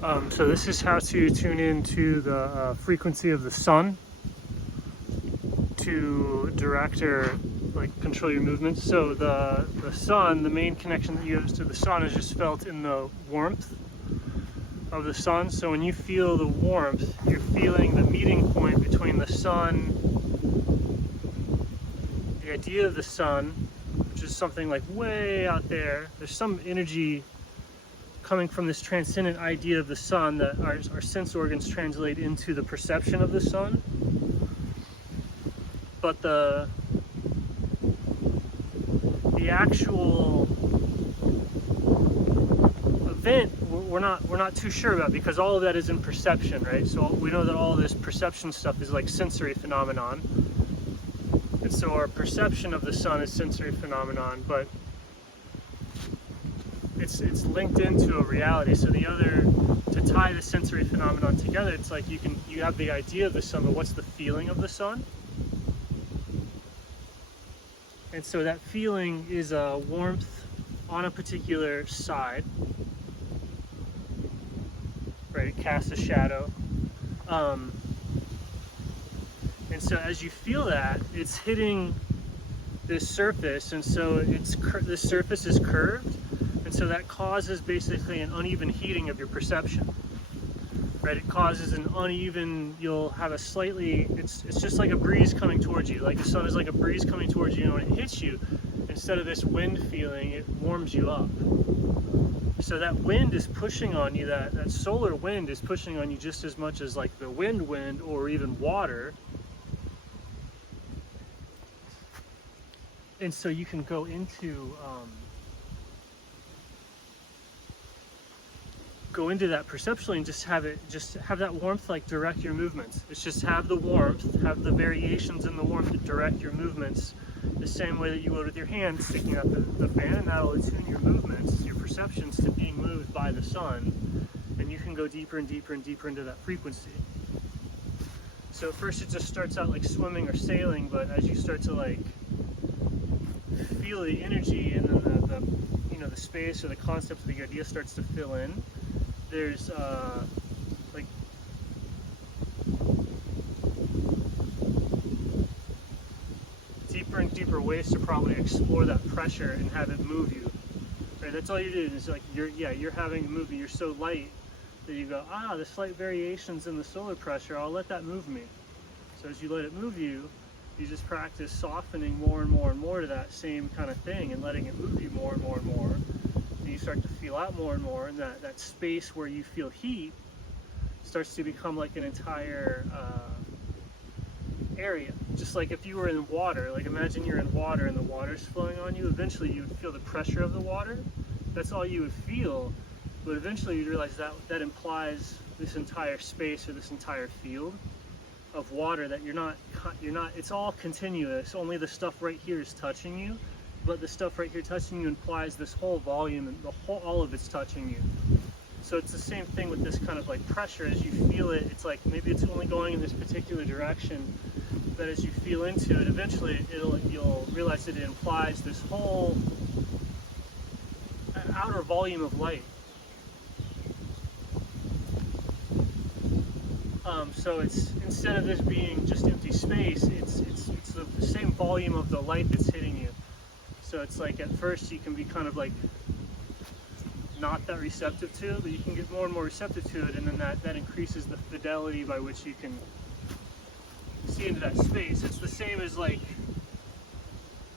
So this is how to tune into the frequency of the sun to direct or control your movements. So the sun, the main connection that you have to the sun is just felt in the warmth of the sun. So when you feel the warmth, you're feeling the meeting point between the sun, the idea of the sun, which is something like way out there. There's some energy coming from this transcendent idea of the sun that our sense organs translate into the perception of the sun. But the actual event we're not too sure about, because all of that is in perception, right? So we know that all of this perception stuff is like sensory phenomenon, and so our perception of the sun is sensory phenomenon, but it's linked into a reality. So to tie the sensory phenomenon together, it's like you have the idea of the sun, but what's the feeling of the sun? And so that feeling is a warmth on a particular side, right? It casts a shadow. And so as you feel that, it's hitting this surface, and so this surface is curved, and so that causes basically an uneven heating of your perception, right? It causes an uneven, you'll have a slightly, it's just like a breeze coming towards you, like the sun is like a breeze coming towards you, and when it hits you, instead of this wind feeling, it warms you up. So that wind is pushing on you, that solar wind is pushing on you just as much as like the wind or even water. And so you can go into that perceptually and just have that warmth like direct your movements. It's just have the warmth, have the variations in the warmth that direct your movements the same way that you would with your hand sticking out the fan, and that'll attune your movements, your perceptions, to being moved by the sun, and you can go deeper and deeper and deeper into that frequency. So at first it just starts out like swimming or sailing, but as you start to like feel the energy and then the space or the concept of the idea starts to fill in, there's like deeper and deeper ways to probably explore that pressure and have it move you, right? That's all you do is like you're having a movement. You're so light that you go, the slight variations in the solar pressure, I'll let that move me. So as you let it move you, you just practice softening more and more and more to that same kind of thing and letting it move you more and more and more. And you start to feel out more and more, and that space where you feel heat starts to become like an entire area. Just like if you were in water, like imagine you're in water and the water's flowing on you, eventually you would feel the pressure of the water. That's all you would feel, but eventually you'd realize that implies this entire space or this entire field of water that you're not, it's all continuous, only the stuff right here is touching you, but the stuff right here touching you implies this whole volume and all of it's touching you. So it's the same thing with this kind of like pressure. As you feel it, it's like maybe it's only going in this particular direction, but as you feel into it, eventually you'll realize that it implies this whole outer volume of light. So it's, instead of this being just empty space, it's the same volume of the light that's hitting you. So it's like at first you can be kind of like not that receptive to it, but you can get more and more receptive to it, and then that increases the fidelity by which you can see into that space. It's the same as like,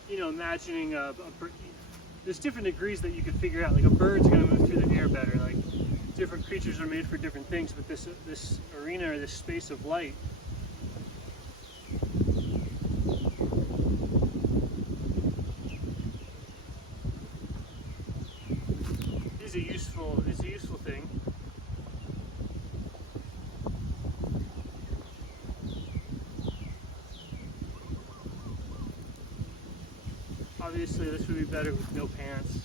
imagining there's different degrees that you can figure out. Like a bird's going to move through the air better. Like different creatures are made for different things, but this arena or this space of light is a useful thing. Obviously this would be better with no pants.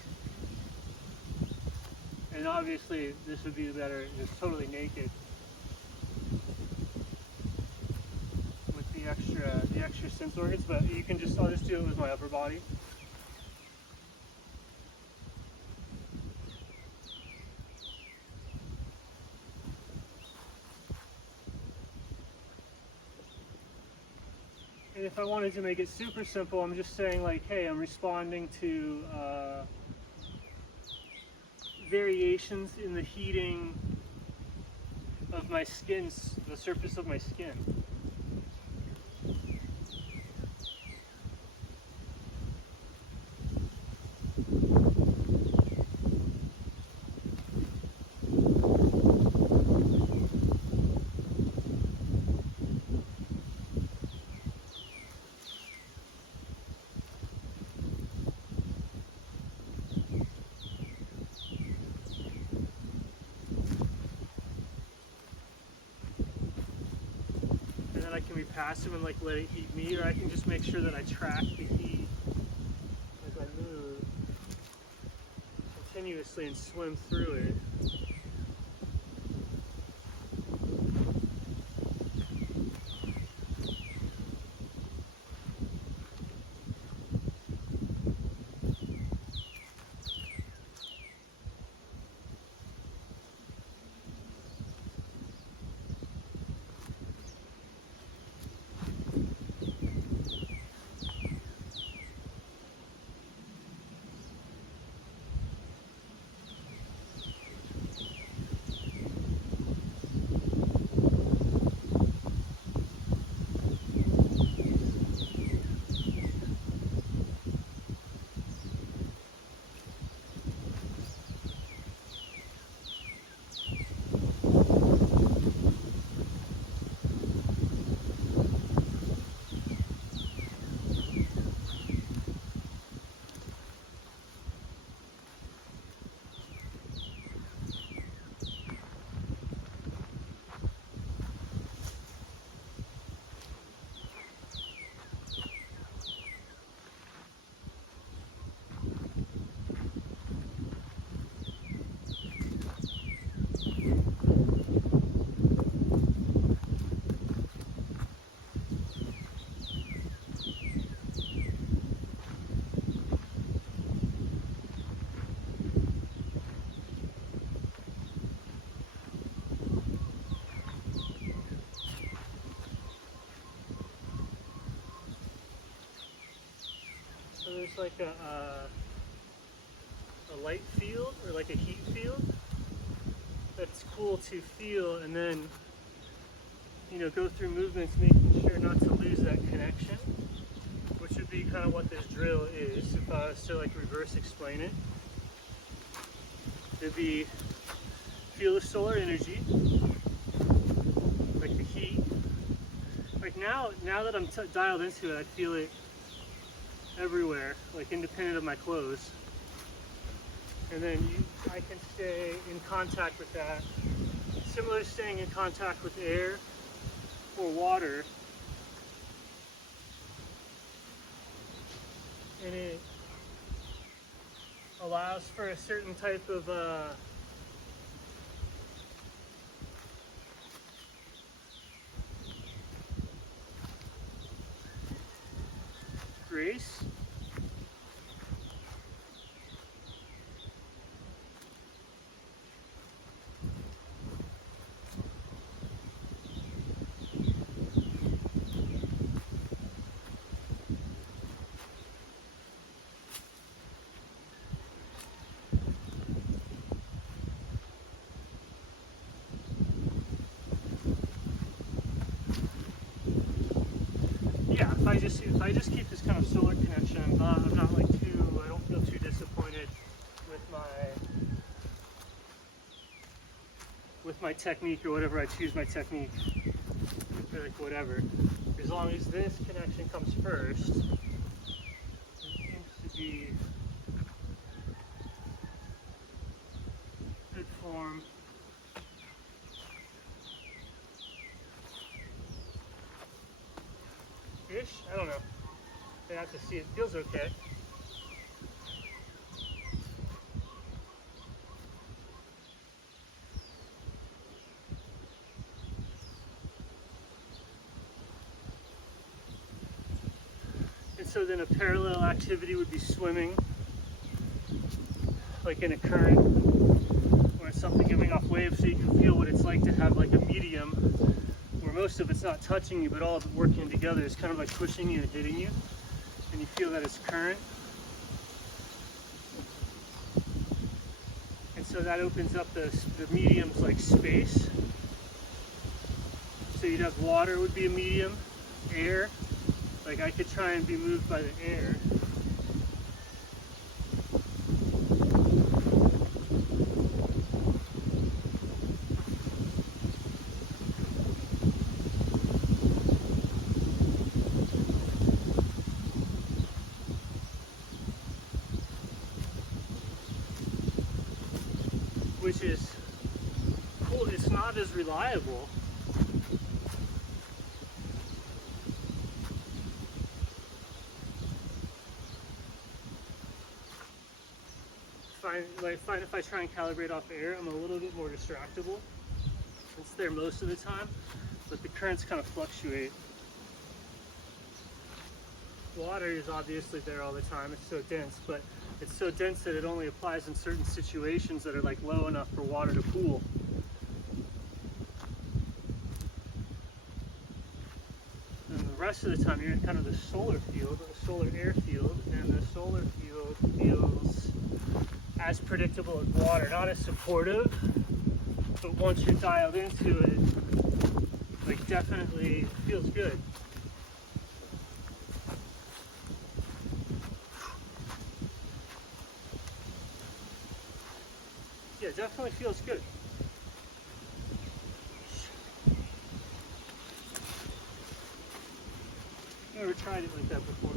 And obviously this would be better just totally naked with the extra sense organs, but I'll just do it with my upper body. if I wanted to make it super simple, I'm just saying like, hey, I'm responding to variations in the heating of my skin, the surface of my skin. I can be passive and like let it heat me, or I can just make sure that I track the heat as I move continuously and swim through it. So there's like a light field or like a heat field that's cool to feel, and then go through movements making sure not to lose that connection, which would be kind of what this drill is. If I was to like reverse explain it, it'd be feel the solar energy, like the heat. Like now that I'm dialed into it, I feel it everywhere, like independent of my clothes. And then I can stay in contact with that, similar to staying in contact with air or water. And it allows for a certain type of grace. Yeah, if I just keep this kind of solar connection, I'm not like I don't feel too disappointed with my technique or whatever I choose my technique, or like whatever. As long as this connection comes first, it seems to be good form. Ish? I don't know. I have to see. It feels okay. And so then a parallel activity would be swimming, like in a current or something giving off waves, so you can feel what it's like to have like a medium where most of it's not touching you, but all of it working together is kind of like pushing you and hitting you, and you feel that it's current. And so that opens up the medium's like space. So you'd have water would be a medium, air, like I could try and be moved by the air. Which is cool. It's not as reliable. Find if I try and calibrate off air, I'm a little bit more distractible. It's there most of the time, but the currents kind of fluctuate. Water is obviously there all the time. It's so dense, but it's so dense that it only applies in certain situations that are like low enough for water to pool. And the rest of the time you're in kind of the solar field, the solar air field, and the solar field feels as predictable as water, not as supportive, but once you're dialed into it, like definitely feels good. Yeah, definitely feels good. Never tried it like that before.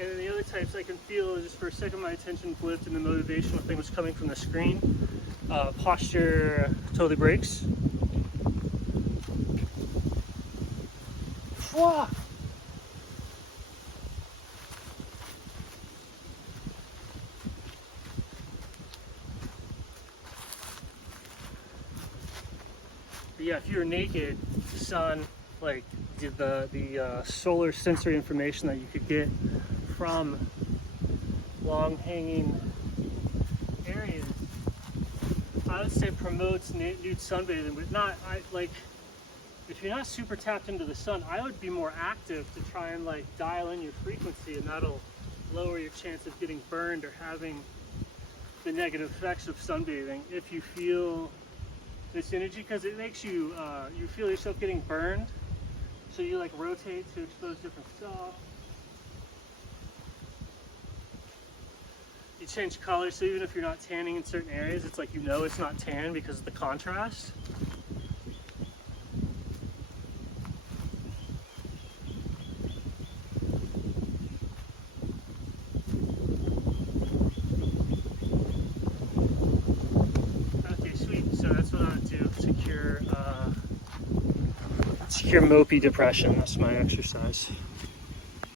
And then the other types I can feel, just for a second my attention flipped and the motivational thing was coming from the screen. Posture totally breaks. Whoa. But yeah, if you were naked, the sun, like the solar sensory information that you could get from long hanging areas, I would say promotes nude sunbathing, but not, if you're not super tapped into the sun, I would be more active to try and like dial in your frequency, and that'll lower your chance of getting burned or having the negative effects of sunbathing if you feel this energy, because it makes you, you feel yourself getting burned, so you like rotate to expose different stuff. You change color, so even if you're not tanning in certain areas, it's like you know it's not tan because of the contrast. Okay, sweet. So that's what I would do to cure mopey depression. That's my exercise.